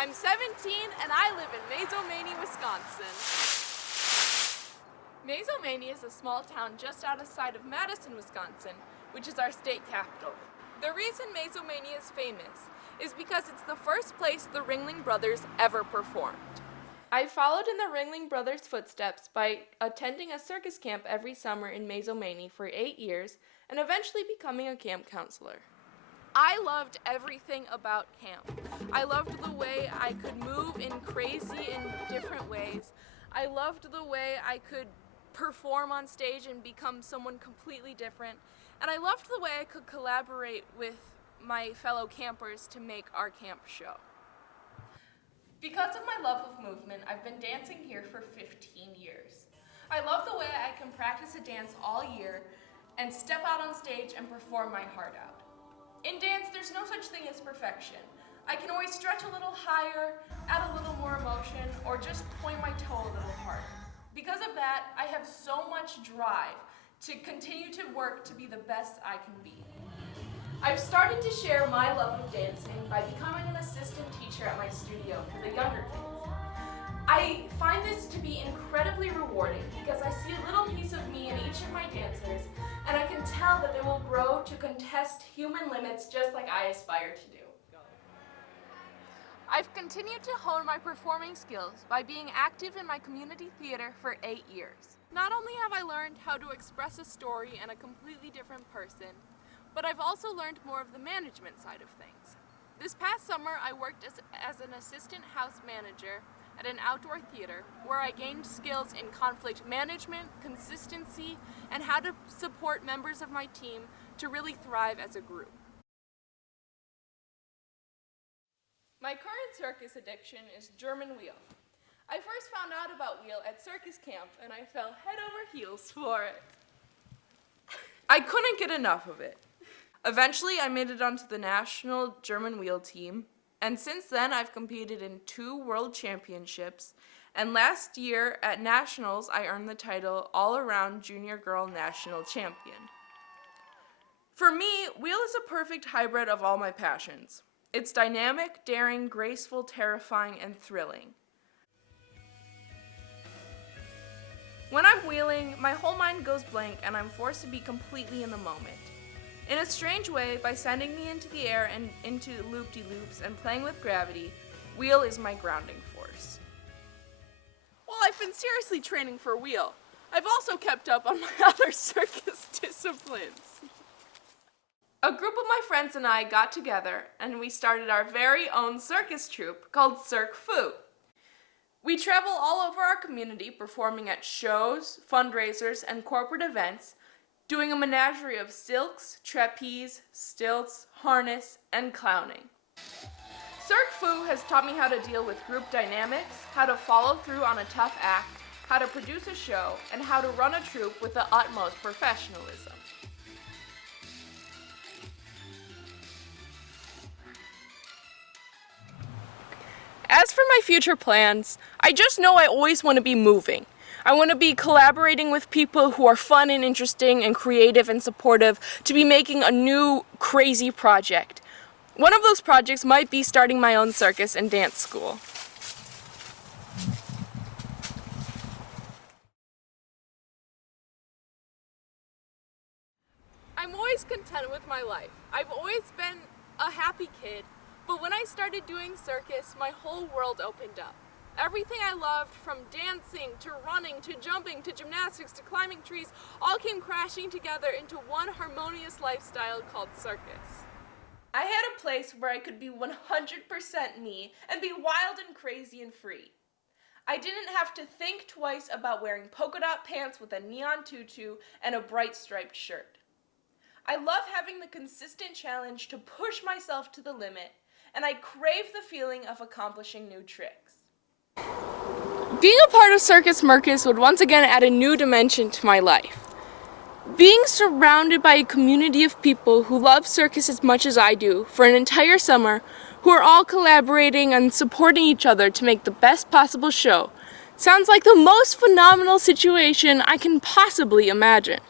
I'm 17 and I live in Mazomanie, Wisconsin. Mazomanie is a small town just outside of Madison, Wisconsin, which is our state capital. The reason Mazomanie is famous is because it's the first place the Ringling Brothers ever performed. I followed in the Ringling Brothers' footsteps by attending a circus camp every summer in Mazomanie for 8 years and eventually becoming a camp counselor. I loved everything about camp. I loved the way I could move in crazy and different ways. I loved the way I could perform on stage and become someone completely different. And I loved the way I could collaborate with my fellow campers to make our camp show. Because of my love of movement, I've been dancing here for 15 years. I love the way I can practice a dance all year and step out on stage and perform my heart out. In dance, there's no such thing as perfection. I can always stretch a little higher, add a little more emotion, or just point my toe a little harder. Because of that, I have so much drive to continue to work to be the best I can be. I've started to share my love of dancing by becoming an assistant teacher at my studio for the younger kids. I find this to be incredibly rewarding because I see a little piece of me in each of my dancers, and I can tell that they will grow to contest human limits just like I aspire to do. I've continued to hone my performing skills by being active in my community theater for 8 years. Not only have I learned how to express a story in a completely different person, but I've also learned more of the management side of things. This past summer, I worked as an assistant house manager at an outdoor theater where I gained skills in conflict management, consistency, and how to support members of my team to really thrive as a group. My current circus addiction is German wheel. I first found out about wheel at circus camp and I fell head over heels for it. I couldn't get enough of it. Eventually, I made it onto the national German wheel team, and since then I've competed in 2 world championships, and last year at nationals I earned the title all-around junior girl national champion. For me, wheel is a perfect hybrid of all my passions. It's dynamic, daring, graceful, terrifying, and thrilling. When I'm wheeling, my whole mind goes blank and I'm forced to be completely in the moment. In a strange way, by sending me into the air and into loop-de-loops and playing with gravity, wheel is my grounding force. Well, I've been seriously training for wheel. I've also kept up on my other circus disciplines. A group of my friends and I got together and we started our very own circus troupe called Circus. We travel all over our community performing at shows, fundraisers, and corporate events, doing a menagerie of silks, trapeze, stilts, harness, and clowning. Circus has taught me how to deal with group dynamics, how to follow through on a tough act, how to produce a show, and how to run a troupe with the utmost professionalism. As for my future plans, I just know I always want to be moving. I want to be collaborating with people who are fun and interesting and creative and supportive to be making a new, crazy project. One of those projects might be starting my own circus and dance school. I'm always content with my life. I've always been a happy kid, but when I started doing circus, my whole world opened up. Everything I loved, from dancing to running to jumping to gymnastics to climbing trees, all came crashing together into one harmonious lifestyle called circus. I had a place where I could be 100% me and be wild and crazy and free. I didn't have to think twice about wearing polka dot pants with a neon tutu and a bright striped shirt. I love having the consistent challenge to push myself to the limit, and I crave the feeling of accomplishing new tricks. Being a part of Circus Smirkus would once again add a new dimension to my life. Being surrounded by a community of people who love circus as much as I do for an entire summer, who are all collaborating and supporting each other to make the best possible show, sounds like the most phenomenal situation I can possibly imagine.